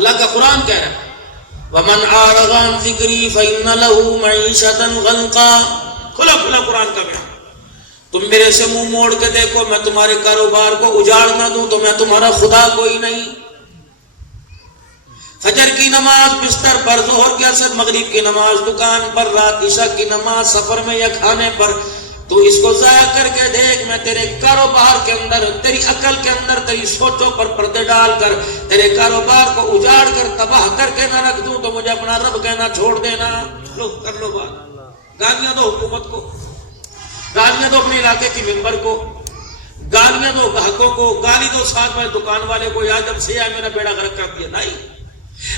اللہ کا قرآن کہہ رہا ہے وَمَنْ أَعْرَضَ عَنْ ذِكْرِي فَإِنَّ لَهُ مَعِيشَةً ضَنْكًا. کھلا کھلا قرآن کا بیان. تم میرے سے منہ موڑ کے دیکھو، میں تمہارے کاروبار کو اجاڑ نہ دوں تو میں تمہارا خدا کوئی نہیں. فجر کی نماز بستر پر، ظہر کی اثر، مغرب کی نماز دکان پر، رات عشاء کی نماز سفر میں یا کھانے پر. تو اس کو ضائع کر کے دیکھ، میں تیرے کاروبار کے اندر، تیری عقل کے اندر، تیری سوچوں پر پردے ڈال کر تیرے کاروبار کو اجاڑ کر تباہ کر کے نہ رکھ دوں تو مجھے اپنا رب کہنا چھوڑ دینا. لو کر لو بات. گالیاں دو حکومت کو، گالیاں دو اپنے علاقے کی ممبر کو، گالیاں دو گاہکوں کو، گالی دو ساتھ میں دکان والے کو، یا جب سے آئے میرا بیڑا غرق کر دیا. نہیں.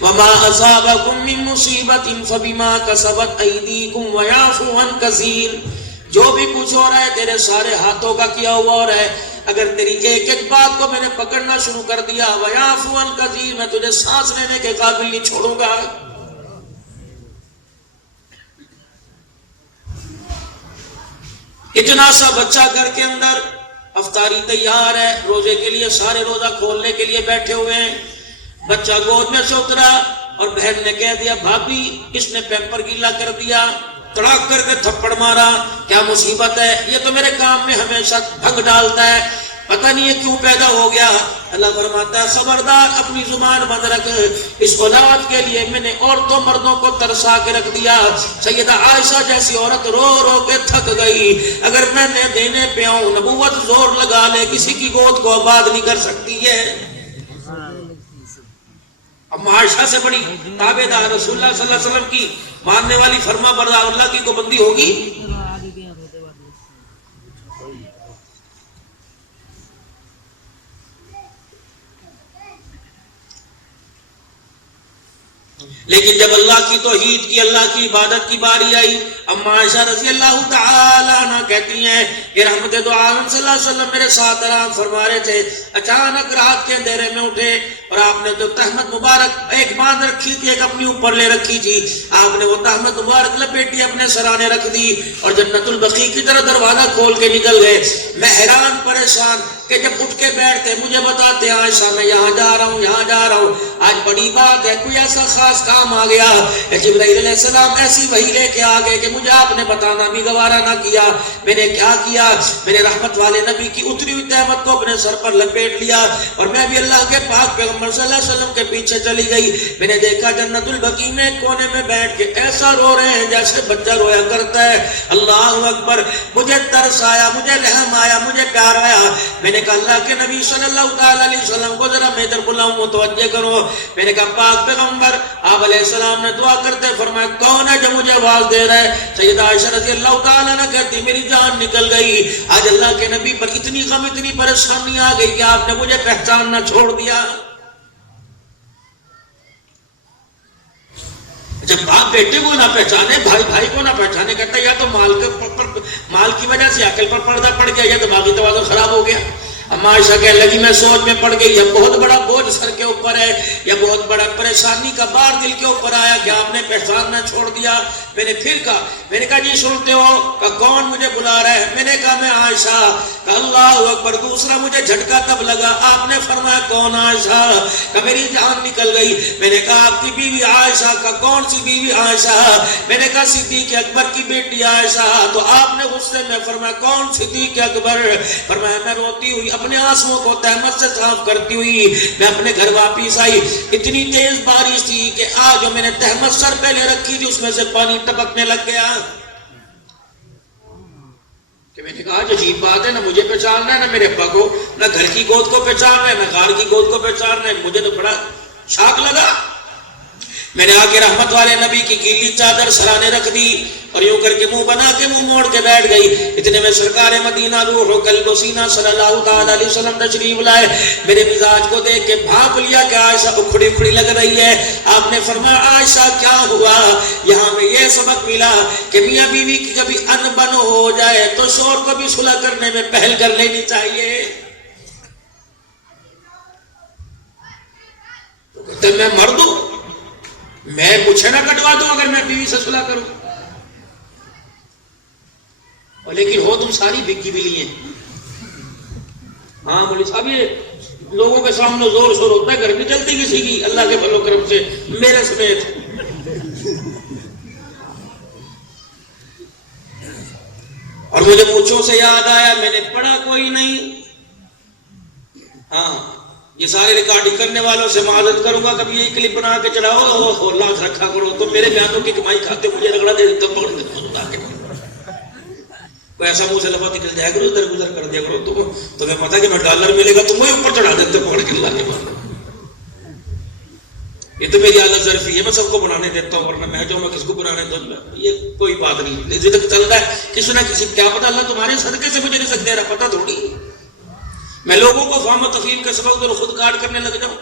وَمَا أَصَابَكُم مِّن مُّصِيبَةٍ فَبِمَا كَسَبَتْ أَيْدِيكُمْ وَيَعْفُو عَن كَثِيرٍ. جو بھی کچھ ہو رہا ہے تیرے سارے ہاتھوں کا کیا ہوا ہو رہا ہے. اگر تیری ایک ایک بات کو میں نے پکڑنا شروع کر دیا، وَيَعْفُو عَن كَثِيرٍ، میں تجھے سانس لینے کے قابل نہیں چھوڑوں گا. اتنا سا بچہ گھر کے اندر، افطاری تیار ہے، روزے کے لیے سارے روزہ کھولنے کے لیے بیٹھے ہوئے ہیں. بچہ گود میں سے اترا اور بہن نے کہہ دیا بھابھی اس نے پیمپر گیلا کر دیا، تڑاک کر کے تھپڑ مارا. کیا مصیبت ہے؟ یہ تو میرے کام میں ہمیشہ بھنگ ڈالتا ہے، پتہ نہیں یہ کیوں پیدا ہو گیا. اللہ فرماتا ہے خبردار اپنی زبان بند رکھ، اس اولاد کے لیے میں نے عورتوں مردوں کو ترسا کے رکھ دیا. سیدہ عائشہ جیسی عورت رو رو کے تھک گئی. اگر میں نے دینے پہ آؤں، نبوت زور لگا لے کسی کی گود کو آباد نہیں کر سکتی ہے. اب عائشہ سے بڑی تابعدار رسول اللہ صلی اللہ علیہ وسلم کی ماننے والی فرما بردار اللہ کی کو بندی ہوگی؟ لیکن جب اللہ کی توحید کی، اللہ کی عبادت کی باری آئی، اما عائشہ رضی اللہ تعالی عنہ کہتی ہیں کہ رحمت دو عالم صلی اللہ علیہ وسلم میرے ساتھ آرام فرما رہے تھے. اچانک رات کے اندھیرے میں اٹھے اور آپ نے جو تہمت مبارک ایک باندھ رکھی تھی، ایک اپنی اوپر لے رکھی تھی، آپ نے وہ تہمت مبارک لپیٹی اپنے سرانے رکھ دی اور جنت البقیع کی طرح دروازہ کھول کے نکل گئے. میں حیران پریشان کہ جب اٹھ کے بیٹھتے مجھے بتاتے عائشہ میں یہاں جا رہا ہوں، یہاں جا رہا ہوں، آج بڑی بات ہے، کوئی ایسا خاص کام آ گیا. جبرائیل علیہ السلام ایسی وحی لے کے آ گئے کہ مجھے آپ نے بتانا بھی گوارا نہ کیا. میں نے کیا کیا؟ میں نے رحمت والے نبی کی اتری ہوئی تہمت کو اپنے سر پر لپیٹ لیا اور میں بھی اللہ کے پاک پیغمبر صلی اللہ علیہ وسلم کے پیچھے چلی گئی. میں نے دیکھا جنت البقیع میں کونے میں بیٹھ کے ایسا رو رہے ہیں جیسے بچہ رویا کرتا ہے. اللہ اکبر. مجھے ترس آیا، مجھے رحم آیا، مجھے پیار آیا. میں نے کہا اللہ کے نبی صلی اللہ علیہ وسلم کو ذرا میں ادھر بلاؤں، متوجہ کرو. میں نے کہا پاک پیغمبر، آپ علیہ السلام نے دعا کرتے فرمایا کون ہے جو مجھے آواز دے رہا ہے؟ سیدہ عائشہ رضی اللہ تعالیٰ عنہ کہتی میری جان نکل گئی. آج اللہ کے نبی پر اتنی غم، اتنی پریشانی آ گئی کہ آپ نے مجھے پہچاننا چھوڑ دیا. جب باپ بیٹے کو نہ پہچانے، بھائی بھائی کو نہ پہچانے، کہتا ہے یا تو مال کی وجہ سے عقل پر پردہ پڑ گیا یا تو باقی توازن خراب ہو گیا. اما عائشہ کہنے لگی میں سوچ میں پڑ گئی، یہ بہت بڑا بوجھ سر کے اوپر ہے، یہ بہت بڑا پریشانی کا بار دل کے اوپر آیا کہ آپ نے پہچاننا چھوڑ دیا. میں نے پھر کہا، میں نے کہا جی سنتے ہو؟ کہ کون مجھے بلا رہا ہے؟ میں نے کہا میں عائشہ. کہ اللہ اکبر. دوسرا مجھے جھٹکا تب لگا، آپ نے فرمایا کون عائشہ؟ کہ میری جان نکل گئی. میں نے کہا آپ کی بیوی عائشہ. کا کون سی بیوی عائشہ؟ میں نے کہا صدیق اکبر کی بیٹی عائشہ. تو آپ نے غصے میں فرمایا کون صدیق اکبر؟ فرمایا میں روتی ہوئی اپنے آنسوؤں کو تہمت سے صاف کرتی ہوئی میں اپنے گھر واپس آئی. اتنی تیز بارش تھی کہ آج جو میں نے تہمت سر پہلے رکھی تھی اس میں سے پانی ٹپکنے لگ گیا. کہ میں نے کہا عجیب بات ہے، نہ مجھے پہچاننا ہے نہ میرے ابا کو، نہ گھر کی گود کو پہچاننا ہے نہ غار کی گود کو پہچاننا ہے. مجھے تو بڑا شاک لگا. میں نے آ کے رحمت والے نبی کی گیلی چادر سرانے رکھ دی اور یوں کر کے منہ بنا کے منہ موڑ کے بیٹھ گئی. اتنے میں سرکار مدینہ روح و قلب و سینہ صلی اللہ تعالی علیہ وسلم تشریف لائے. میرے مزاج کو دیکھ کے بھانپ لیا کہ عائشہ اکھڑی اکھڑی لگ رہی ہے. آپ نے فرمایا عائشہ کیا ہوا؟ یہاں میں یہ سبق ملا کہ میاں بیوی کی کبھی ان بن ہو جائے تو شوہر کو بھی صلح کرنے میں پہل کر لینی چاہیے. تو میں مرد ہوں، میں مجھے نہ کٹوا دوں اگر میں بیوی سے صلح کروں. لیکن ہو تم ساری بگی بلی ہیں. ہاں بولی صاحب یہ لوگوں کے سامنے زور شور ہوتا ہے، گھر بھی چلتی کسی کی، اللہ کے فضل و کرم سے میرے سمیت۔ اور مجھے مونچھوں سے یاد آیا، میں نے پڑھا کوئی نہیں، ہاں یہ سارے ریکارڈنگ کرنے والوں سے معذرت کروں گا، کبھی یہ کلپ بنا کے چلاؤ لاکھ رکھا کرو تو میرے بیانوں کی کمائی کھاتے مجھے رگڑا دے دیتا پکڑ دیتا، کوئی ایسا منہ سے لفظ نکل جائے کرو ادھر گزر کر دیا کرو، تمہیں پتا کہ میں ڈالر ملے گا تم وہی اوپر چڑھا دیتے پکڑ کے اللہ کے بعد۔ یہ تو میری عادت ظرفی ہے، میں سب کو بنانے دیتا ہوں، ورنہ میں جو میں کس کو بنانے دوں، یہ کوئی بات نہیں، ذکر چل رہا ہے کسی نہ کسی، کیا پتا اللہ تمہارے صدقے سے مجھے رزق دے رہا، پتا تھوڑی میں لوگوں کو فہم و تفہیم کے سبب تو خود کاٹ کرنے لگ جاؤں۔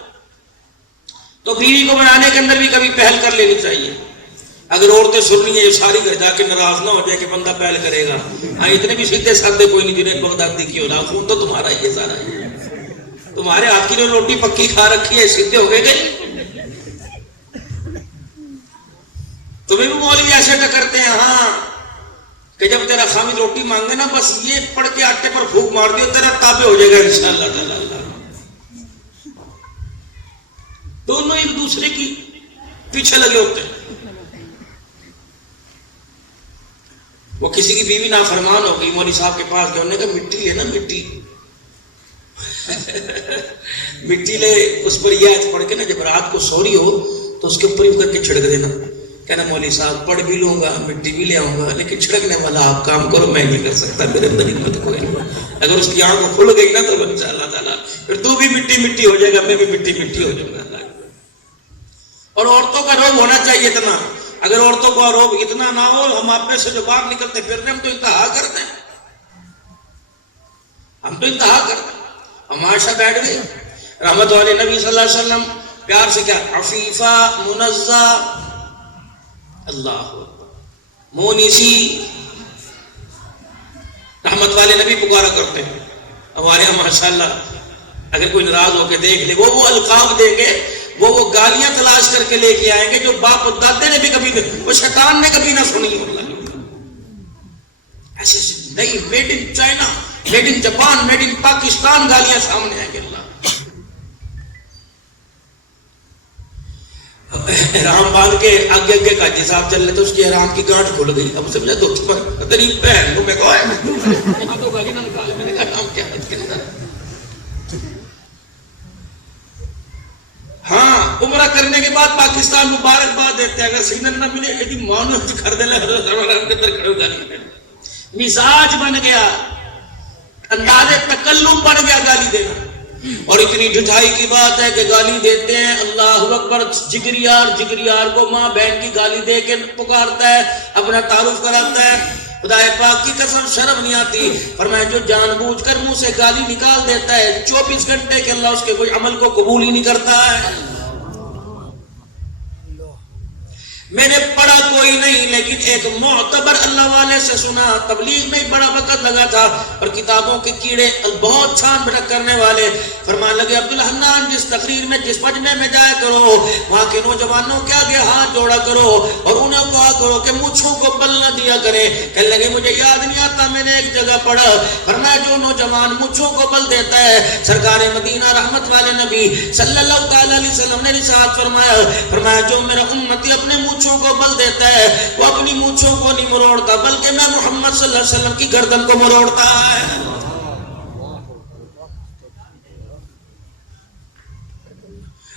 تو بیوی کو بنانے کے اندر بھی کبھی پہل کر لینی چاہیے۔ اگر عورتیں سننی ہے ساری گھر جا کے ناراض نہ ہو جائے کہ بندہ پہل کرے گا، ہاں اتنے بھی سیدھے سادے کوئی نہیں جنہیں بغدادی کی ہو، خون تو تمہارا ہی ہے سارا، تمہارے ہاتھ کی جو روٹی پکی کھا رکھی ہے سیدھے ہو گئے گئی، تمہیں بھی مولوی ایسے ٹکرتے ہیں ہاں کہ جب تیرا خامد روٹی مانگے نا بس یہ پڑھ کے آٹے پر پھونک مار دیو تیرا تابع ہو جائے گا انشاءاللہ تعالی۔ دونوں ایک دوسرے کی پیچھے لگے ہوتے ہیں۔ وہ کسی کی بیوی نافرمان ہو گئی، مولوی صاحب کے پاس گئے، انہوں نے کہا مٹی ہے نا مٹی مٹی لے، اس پر یہ آیت پڑھ کے نا جب رات کو سو رہی ہو تو اس کے اوپر ہی کر کے چھڑک دینا، کہنا مولوی صاحب پڑھ بھی لوں گا مٹی بھی لے آؤں گا لیکن چھڑکنے والا آپ کام کرو، میں نہیں کر سکتا، میرے اندر ہمت کوئی نہیں۔ اگر اس کی آنکھ کھل گئی نا تو انشاءاللہ تعالیٰ پھر تو بھی مٹی مٹی ہو جائے گا، میں بھی مٹی مٹی ہو جاؤں گا۔ اور عورتوں کا روب ہونا چاہیے اتنا، اگر عورتوں کا روب اتنا نہ ہو، ہم آپ میں سے جو باہر نکلتے پھرنے ہم تو انتہا کر دیں، ہم تو انتہا کر دیں۔ ہم عائشہ بیٹھ گئی، رحمت والے نبی صلی اللہ علیہ وسلم پیار سے کیا عفیفہ منزہ اللہ مونسی، رحمت والے نبی پکارا کرتے ہیں۔ ہمارے یہاں ماشاءاللہ اگر کوئی ناراض ہو کے دیکھ لے وہ القاب دیں گے، وہ گالیاں تلاش کر کے لے کے آئیں گے جو باپ اور دادے نے بھی کبھی، وہ شیطان نے کبھی نہ سنی ہو۔ ایسے نہیں، made in China, made in Japan, made in Pakistan گالیاں سامنے آئیں گے۔ اللہ احرام باندھ کے آگے آگے کا جساب چل رہے تو اس کی احرام کی گانٹھ کھل گئی، اب سمجھا تو تری بہن کو میں کہا ہے میں نے کہا نام کیا ہے اس کے اندر۔ ہاں عمرہ کرنے کے بعد پاکستان مبارکباد دیتے ہیں، اگر سگنل نہ ملے کہ مانو کر دے لے حضرت عمر کے اندر کھڑے ہو گالی، مزاج بن گیا، انداز تکلم بن گیا گالی دینا۔ اور اتنی ڈھٹائی کی بات ہے کہ گالی دیتے ہیں، اللہ اکبر، جگریار کو ماں بہن کی گالی دے کے پکارتا ہے، اپنا تعارف کراتا ہے۔ خدا پاک کی قسم شرم نہیں آتی، فرمایا جو جان بوجھ کر منہ سے گالی نکال دیتا ہے 24 گھنٹے کے اللہ اس کے کوئی عمل کو قبول ہی نہیں کرتا ہے۔ میں نے پڑھا کوئی نہیں لیکن ایک معتبر اللہ والے سے سنا، تبلیغ میں بڑا وقت لگا تھا اور کتابوں کے کیڑے بہت چھان بھٹک کرنے والے، فرمان لگے عبدالحنان جس تقریر میں جس مجمع میں جایا کرو وہاں کے نوجوانوں کے آگے ہاتھ جوڑا کرو اور انہیں کہا کرو کہ مجھوں کو بل نہ دیا کرے۔ کہنے لگے مجھے یاد نہیں آتا، میں نے ایک جگہ پڑھا، فرمایا جو نوجوان مجھوں کو بل دیتا ہے، سرکار مدینہ رحمت والے نبی صلی اللہ تعالی علیہ وسلم نے ارشاد فرمایا جو میرا امتی اپنے مونچھوں کو بل دیتا ہے وہ اپنی مونچھوں کو نہیں مروڑتا بلکہ میں محمد صلی اللہ علیہ وسلم کی گردن کو مروڑتا ہے۔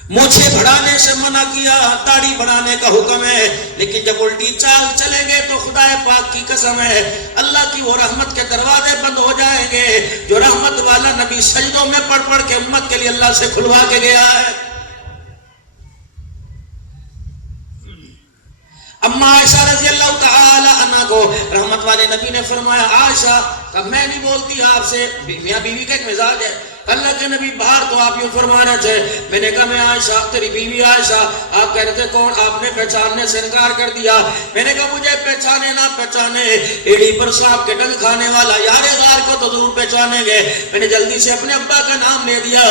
مونچھیں بڑھانے سے منع کیا، داڑھی بڑھانے کا حکم ہے، لیکن جب الٹی چال چلیں گے تو خدا پاک کی قسم ہے اللہ کی وہ رحمت کے دروازے بند ہو جائیں گے جو رحمت والا نبی سجدوں میں پڑھ پڑھ کے امت کے لیے اللہ سے کھلوا کے گیا ہے۔ اما عائشہ رضی اللہ تعالی عنہ کو رحمت والے نبی نے فرمایا عائشہ کہ میں نہیں بولتی آپ سے، میاں بیوی کا ایک مزاج ہے، اللہ کے نبی باہر تو آپ یوں فرمانا چاہے، میں نے کہا میں عائشہ تیری بیوی عائشہ، آپ کہہ رہے تھے کون، آپ نے پہچاننے سے انکار کر دیا، میں نے کہا مجھے پہچانے نہ پہچانے ایڑی پر سانپ کے ڈنگ کھانے والا یار غار کو تو ضرور پہچانیں گے۔ میں نے جلدی سے اپنے ابا کا نام لے دیا،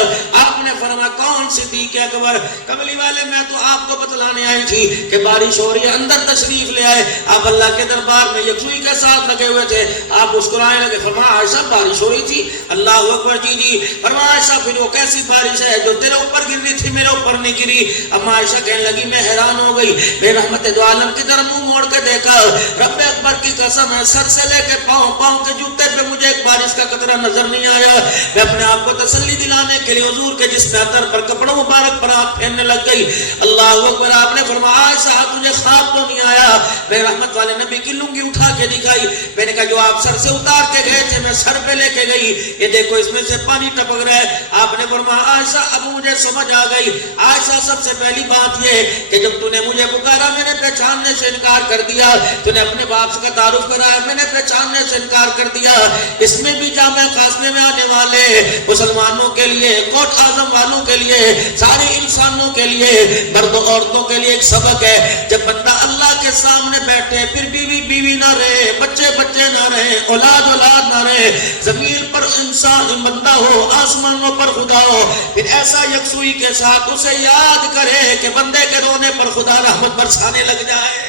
آپ نے فرمایا کون صدیق اکبر، کملی والے میں تو آپ کو بتلانے آئی تھی کہ بارش ہو رہی ہے، اندر تشریف لے آئے، آپ اللہ کے دربار میں یکسوئی کے ساتھ لگے ہوئے تھے، آپ مسکرائے لگے، فرمایا عائشہ بارش ہو رہی تھی، اللہ اکبر، جی فرمایا عائشہ پھر وہ کیسی بارش ہے جو تیرے اوپر گرنی تھی میرے اوپر نہیں گری؟ اما عائشہ کہنے لگی میں حیران ہو گئی، میں رحمت دو عالم کی طرف منہ موڑ کے دیکھا، رب اکبر کی قسم ہے سر سے لے کے پاؤں کے جوتے پہ مجھے ایک بارش کا قطرہ نظر نہیں آیا۔ میں اپنے آپ کو تسلی دلانے کے لیے حضور کے جسم اطہر پر کپڑوں مبارک پر ہاتھ پھیرنے لگ گئی۔ اللہ اکبر، آپ نے فرمایا عائشہ تجھے خواب تو نہیں آیا؟ میں رحمت والے نبی کی لنگی اٹھا کے دکھائی، میں نے کہا جو آپ سر سے اتار کے گئے تھے میں سر پہ لے کے گئی، یہ دیکھو اس میں سے پانی ٹپک رہا ہے۔ آپ نے فرمایا عائشہ اب مجھے سمجھ آ گئی۔ عائشہ سب سے پہلی بات یہ کہ جب تو نے مجھے پکارا میں نے پہچاننے سے انکار کر دیا، تو نے اپنے باپ کا تعارف کرایا میں نے پہچاننے سے انکار کر دیا۔ اس میں بھی جامع قاصمے میں آنے والے مسلمانوں کے لیے، کوٹ اعظم والوں کے لیے، سارے انسانوں کے لیے، مرد و عورتوں کے لیے ایک سبق ہے، جب بندہ اللہ کے سامنے بیٹھے پھر بیوی بیوی نہ رہے، بچے بچے نہ رہے، اولاد اولاد نہ رہے، زمین پر انسان بندہ ہو، آسمانوں پر خدا ہو، پھر ایسا یکسوئی کے ساتھ اسے یاد کرے کہ بندے کے رونے پر خدا رحمت برسانے لگ جائے۔